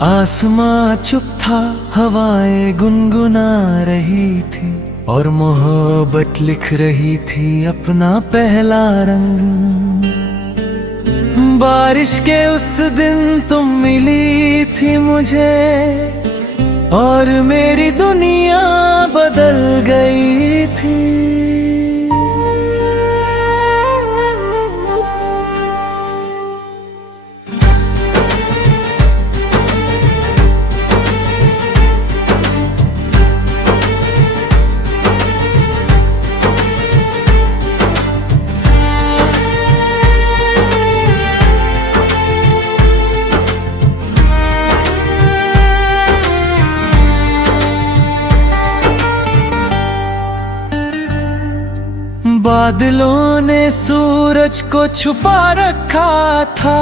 आसमां चुप था, हवाएं गुनगुना रही थी और मोहब्बत लिख रही थी अपना पहला रंग। बारिश के उस दिन तुम मिली थी मुझे और मेरी दुनिया बदल गई थी। बादलों ने सूरज को छुपा रखा था,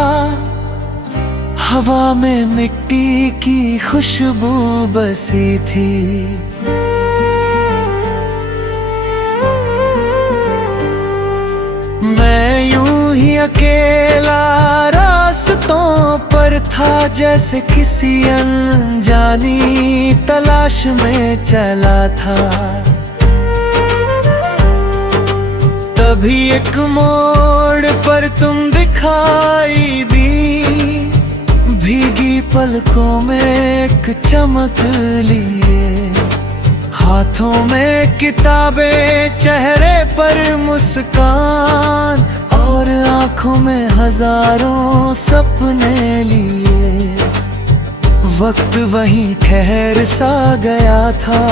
हवा में मिट्टी की खुशबू बसी थी। मैं यूं ही अकेला रास्तों पर था, जैसे किसी अनजानी तलाश में चला था। तभी एक मोड़ पर तुम दिखाई दी, भीगी पलकों में एक चमक लिए। हाथों में किताबें, चेहरे पर मुस्कान और आंखों में हजारों सपने लिए। वक्त वहीं ठहर सा गया था,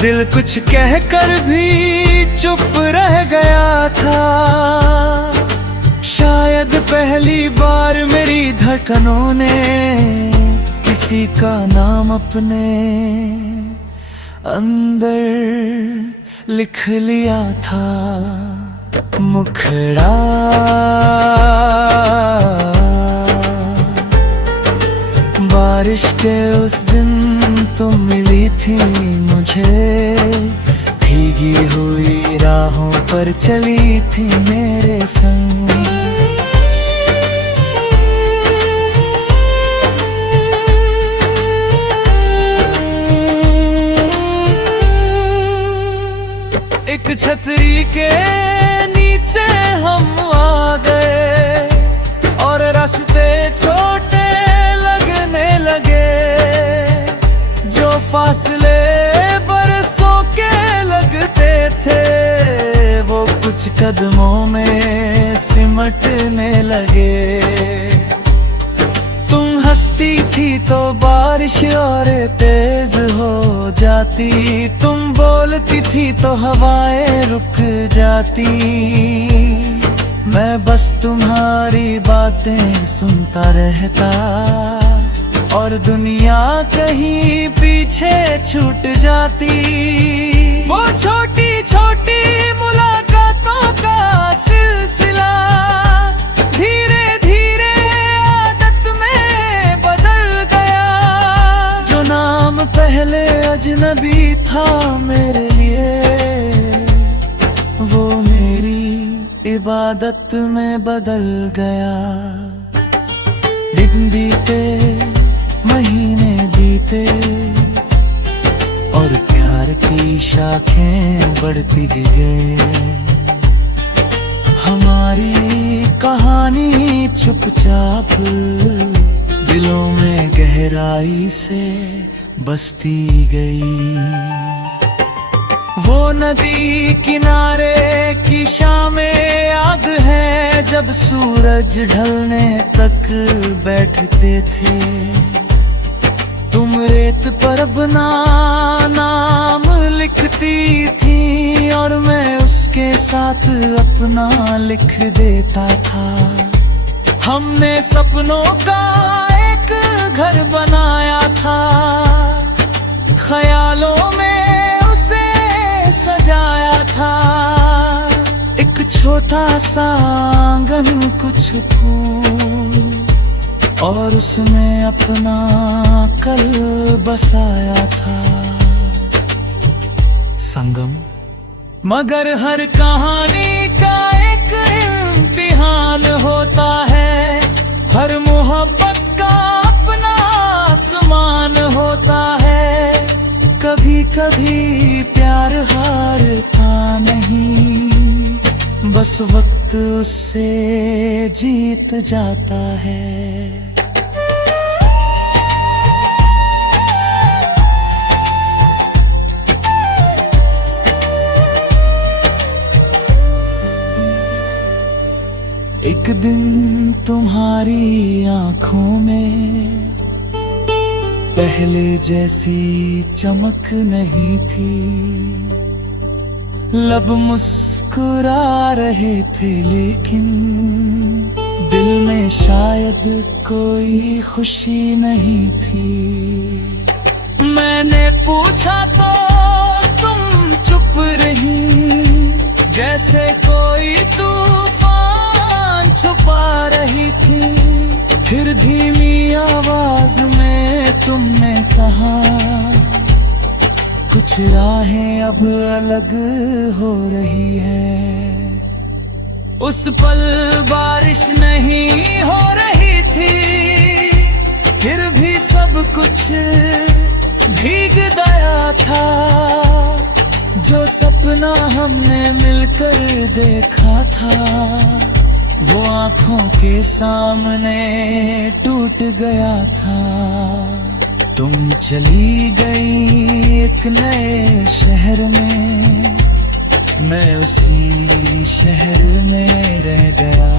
दिल कुछ कहकर भी चुप रह गया था। शायद पहली बार मेरी धड़कनों ने किसी का नाम अपने अंदर लिख लिया था। मुखड़ा बारिश के उस दिन तुम मिली थी मुझे, भीगी हुई राहों पर चली थी मेरे संग। एक छतरी के नीचे हम आ गए और रास्ते छोटे लगने लगे। जो फासले बरसों के लगते थे, वो कुछ कदमों में सिमटने लगे। तुम हंसती थी तो बारिश और तेज हो जाती, तुम बोलती थी तो हवाएं रुक जाती। मैं बस तुम्हारी बातें सुनता रहता और दुनिया कहीं पीछे छूट जाती। वो छोटी छोटी मुलाकातों का सिलसिला धीरे धीरे आदत में बदल गया। जो नाम पहले अजनबी था मेरे लिए, वो मेरी इबादत में बदल गया। दिन बीते, महीने बीते और प्यार की शाखें बढ़ती गई। हमारी कहानी चुपचाप दिलों में गहराई से बसती गई। वो नदी किनारे की शामें याद है, जब सूरज ढलने तक बैठते थे। तुम रेत पर अपना नाम लिखती थी और मैं उसके साथ अपना लिख देता था। हमने सपनों का एक घर बनाया था, ख्यालों में उसे सजाया था। एक छोटा सा आंगन, कुछ फूल और उसमें अपना कल बसाया था। संगम। मगर हर कहानी का एक इम्तिहान होता है, हर मोहब्बत का अपना कभी कभी प्यार हारता नहीं, बस वक्त उससे जीत जाता है। एक दिन तुम्हारी आंखों में पहले जैसी चमक नहीं थी, लब मुस्कुरा रहे थे लेकिन दिल में शायद कोई खुशी नहीं थी। मैंने पूछा तो तुम चुप रही, जैसे कोई तूफान छुपा रही थी। फिर धीमी आवाज में तुमने कहा, कुछ राहें अब अलग हो रही है। उस पल बारिश नहीं हो रही थी, फिर भी सब कुछ भीग गया था। जो सपना हमने मिलकर देखा था, वो आंखों के सामने टूट गया था। तुम चली गई एक नए शहर में, मैं उसी शहर में रह गया।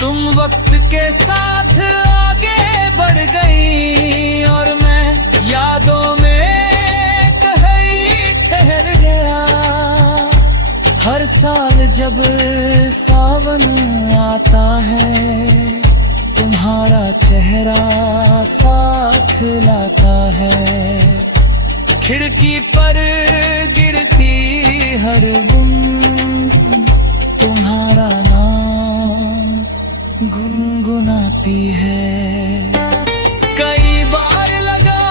तुम वक्त के साथ आगे बढ़ गई और मैं यादों में कहीं ठहर गया। हर साल जब सावन आता है, तुम्हारा चेहरा साथ लाता है। खिड़की पर गिरती हर बूंद तुम्हारा नाम गुनगुनाती है। कई बार लगा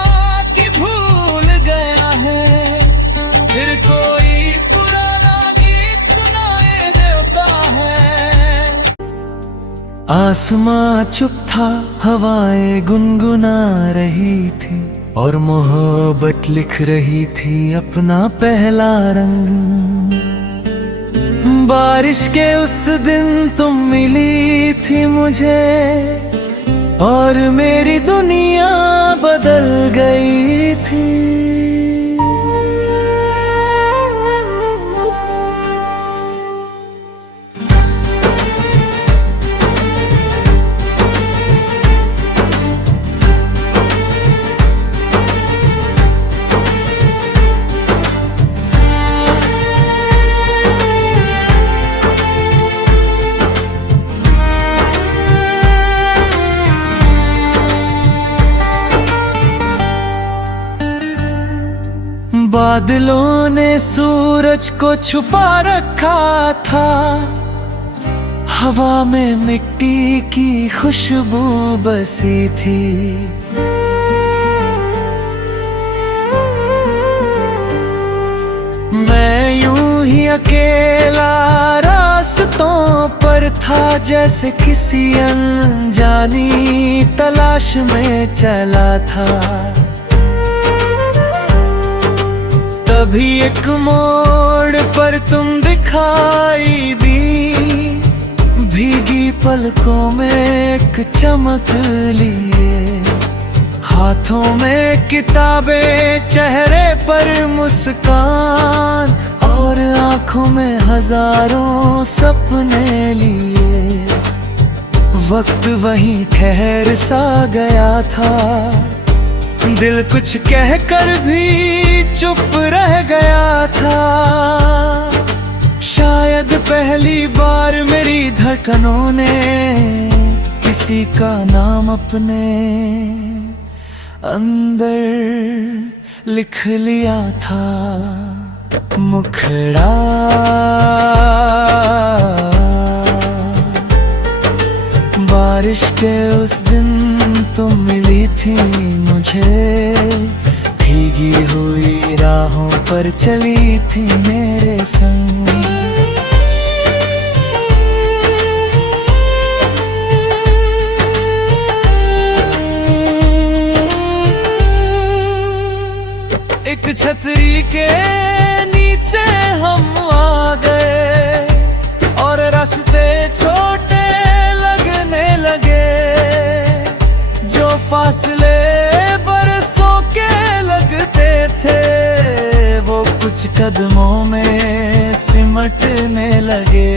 कि भूल गया है, फिर कोई पुराना गीत सुनाए देता है। आसमां चुप था, हवाएं गुनगुना रही थी और मोहब्बत लिख रही थी अपना पहला रंग। बारिश के उस दिन तुम मिली थी मुझे और मेरी दुनिया बदल गई थी। बादलों ने सूरज को छुपा रखा था, हवा में मिट्टी की खुशबू बसी थी। मैं यूं ही अकेला रास्तों पर था, जैसे किसी अनजानी तलाश में चला था। तभी एक मोड़ पर तुम दिखाई दी, भीगी पलकों में एक चमक लिए। हाथों में किताबें, चेहरे पर मुस्कान और आंखों में हजारों सपने लिए। वक्त वहीं ठहर सा गया था, दिल कुछ कहकर भी चुप रह गया था। शायद पहली बार मेरी धड़कनों ने किसी का नाम अपने अंदर लिख लिया था। मुखड़ा बारिश के उस दिन तुम मिली थी मुझे, भीगी हुई राहों पर चली थी मेरे संग। के नीचे हम आ गए और रास्ते छोटे लगने लगे। जो फासले बरसों के लगते थे वो कुछ कदमों में सिमटने लगे।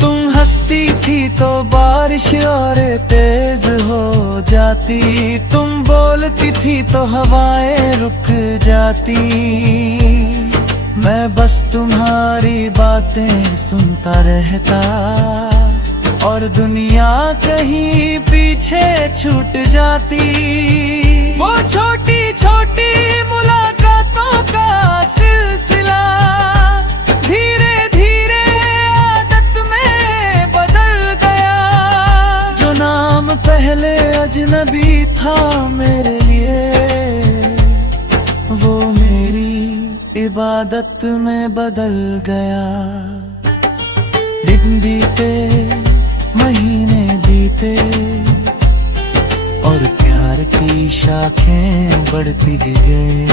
तुम हंसती थी तो बारिश और तेज हो जाती, तुम बोलती थी तो हवाएं रुक जाती। मैं बस तुम्हारी बातें सुनता रहता और दुनिया कहीं पीछे छूट जाती। वो छोटी छोटी मुलाकातों का सिलसिला धीरे धीरे आदत में बदल गया। जो नाम पहले अजनबी था मेरे लिए, वो मेरी इबादत में बदल गया। दिन बीते महीने बीते और प्यार की शाखें बढ़ती गई।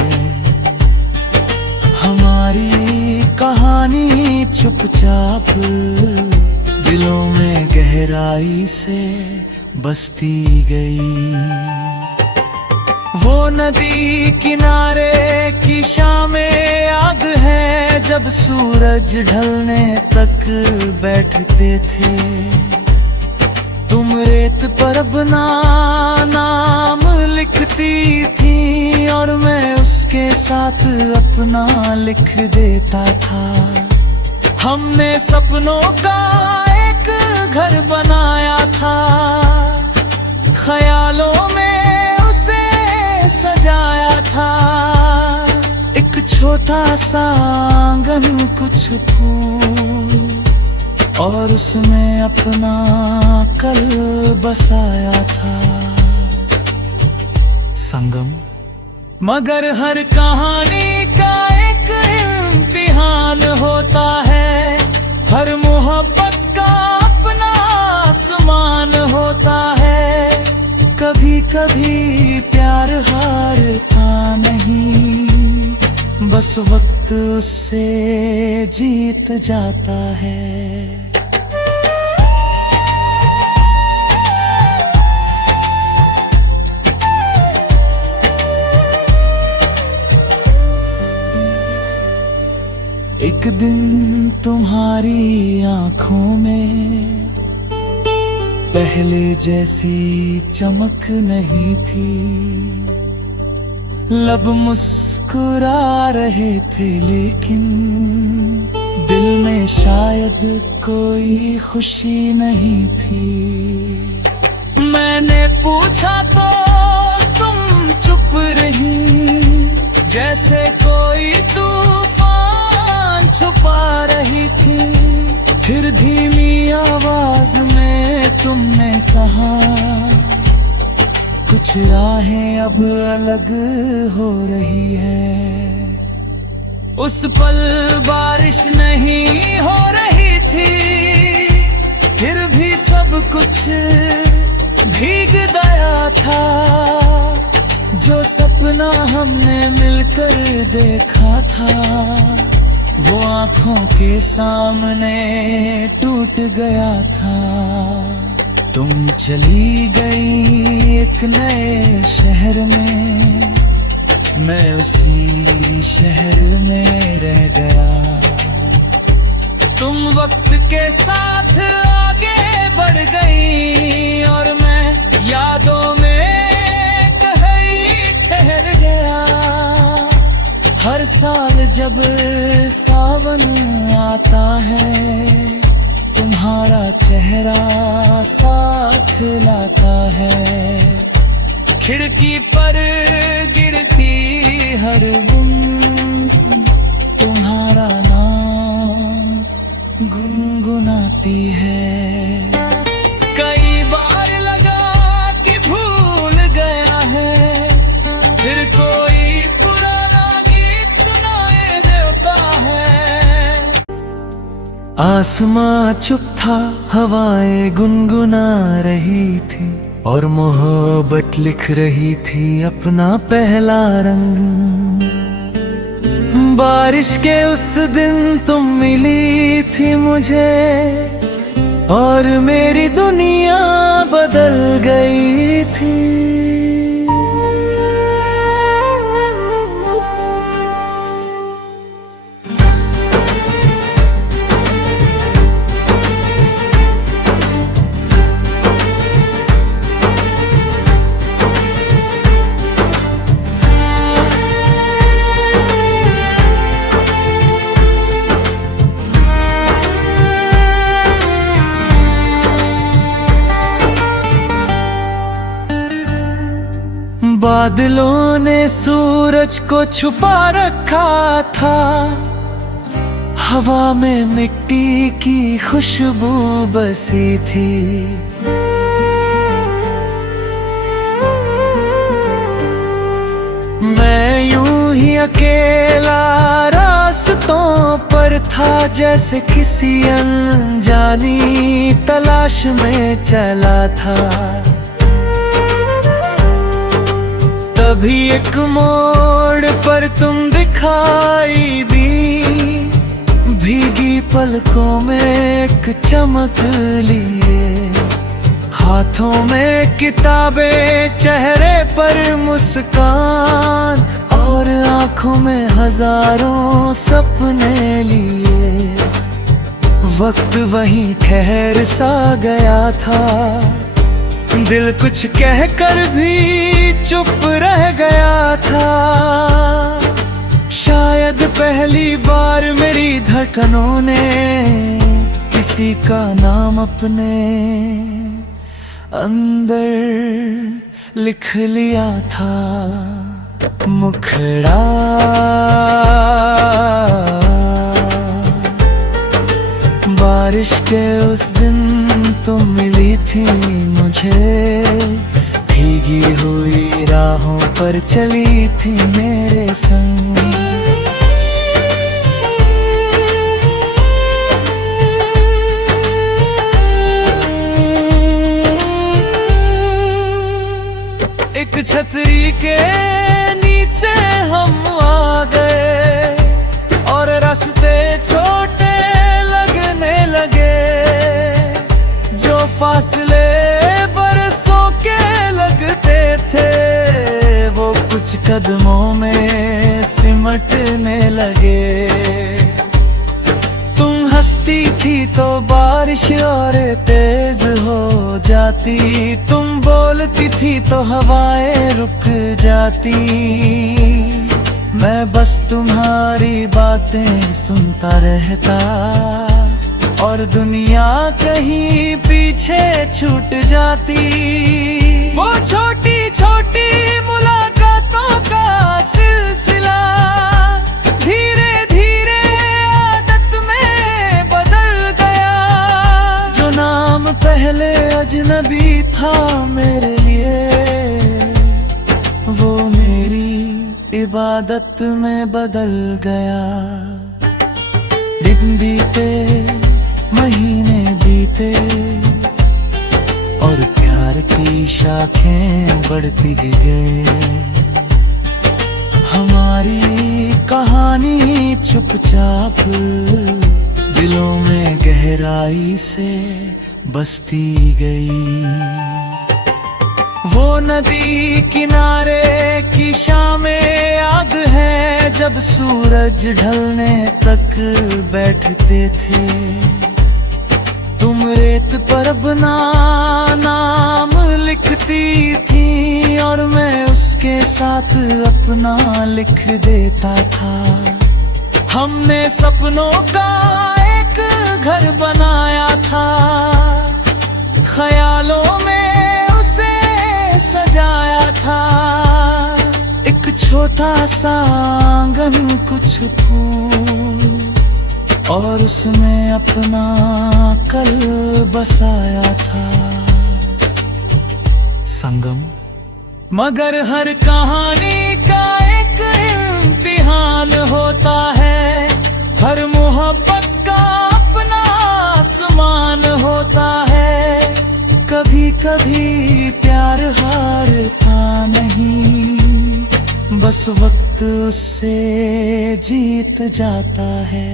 हमारी कहानी चुपचाप दिलों में गहराई से बसती गई। वो नदी किनारे की शामें याद है जब सूरज ढलने तक बैठते थे। तुम रेत पर अपना नाम लिखती थी और मैं उसके साथ अपना लिख देता था। हमने सपनों का एक घर बनाया था, ख्यालों में उसे सजाया था। एक छोटा सा आंगन, कुछ फूल और उसमें अपना कल बसाया था। संगम। मगर हर कहानी का एक इम्तिहान होता है, हर मोहब्बत का अपना आसमान होता है। कभी कभी प्यार हारता नहीं, बस वक्त उससे जीत जाता है। एक दिन तुम्हारी आंखों में पहले जैसी चमक नहीं थी। लब मुस्कुरा रहे थे लेकिन दिल में शायद कोई खुशी नहीं थी। मैंने पूछा तो तुम चुप रही, जैसे कोई तूफान छुपा रही थी। फिर धीमी आवाज में तुमने कहा, कुछ राहें अब अलग हो रही है। उस पल बारिश नहीं हो रही थी, फिर भी सब कुछ भीग गया था। जो सपना हमने मिलकर देखा था, वो आंखों के सामने टूट गया था। तुम चली गई एक नए शहर में, मैं उसी शहर में रह गया। तुम वक्त के साथ आगे बढ़ गई और मैं यादों में कहीं ठहर गया। हर साल जब सावन आता है, तुम्हारा चेहरा साथ लाता है। खिड़की पर गिरती हर बूंद तुम्हारा नाम गुनगुनाती है। कई बार लगा कि भूल गया है, फिर कोई पुराना गीत सुनाए देता है। आसमां चुप था, हवाएं गुनगुना रही थी और मोहब्बत लिख रही थी अपना पहला रंग। बारिश के उस दिन तुम मिली थी मुझे और मेरी दुनिया बदल गई थी। बादलों ने सूरज को छुपा रखा था, हवा में मिट्टी की खुशबू बसी थी। मैं यूं ही अकेला रास्तों पर था, जैसे किसी अनजानी तलाश में चला था। तभी एक मोड़ पर तुम दिखाई दी, भीगी पलकों में एक चमक लिए। हाथों में किताबें, चेहरे पर मुस्कान और आंखों में हजारों सपने लिए। वक्त वहीं ठहर सा गया था, दिल कुछ कहकर भी चुप रह गया था। शायद पहली बार मेरी धड़कनों ने किसी का नाम अपने अंदर लिख लिया था। मुखड़ा बारिश के उस दिन तुम मिली थी मुझे, भीगी हुई राहों पर चली थी मेरे संग। एक छतरी के नीचे हम आ गए और रास्ते छोटे लगने लगे। जो फासले बरसों के लगते थे, वो कुछ कदमों में सिमटने लगे। तुम हंसती थी तो बारिश और तेज हो जाती, तुम बोलती थी तो हवाएं रुक जाती। मैं बस तुम्हारी बातें सुनता रहता और दुनिया कहीं पीछे छूट जाती। वो छोटी छोटी मुलाकातों का सिलसिला धीरे धीरे आदत में बदल गया। जो नाम पहले अजनबी था मेरे लिए, वो मेरी इबादत में बदल गया। दिन बीते, महीने बीते और प्यार की शाखें बढ़ती गई। हमारी कहानी चुपचाप दिलों में गहराई से बसती गई। वो नदी किनारे की शामें याद है, जब सूरज ढलने तक बैठते थे। तुम रेत पर अपना नाम लिखती थी और मैं उसके साथ अपना लिख देता था। हमने सपनों का एक घर बनाया था, ख्यालों में उसे सजाया था। एक छोटा सा आंगन, कुछ फूल और उसमें अपना कल बसाया था। संगम। मगर हर कहानी का एक इम्तिहान होता है, हर मोहब्बत का अपना आसमान होता है। कभी कभी प्यार हारता नहीं, बस वक्त वक्त उससे जीत जाता है।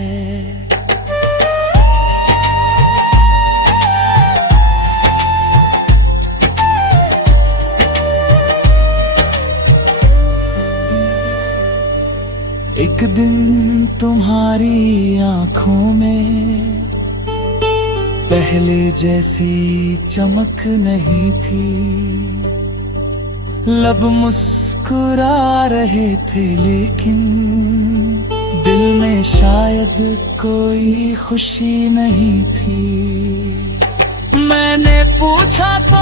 एक दिन तुम्हारी आंखों में पहले जैसी चमक नहीं थी, लब मुस्कुरा रहे थे लेकिन दिल में शायद कोई खुशी नहीं थी। मैंने पूछा तो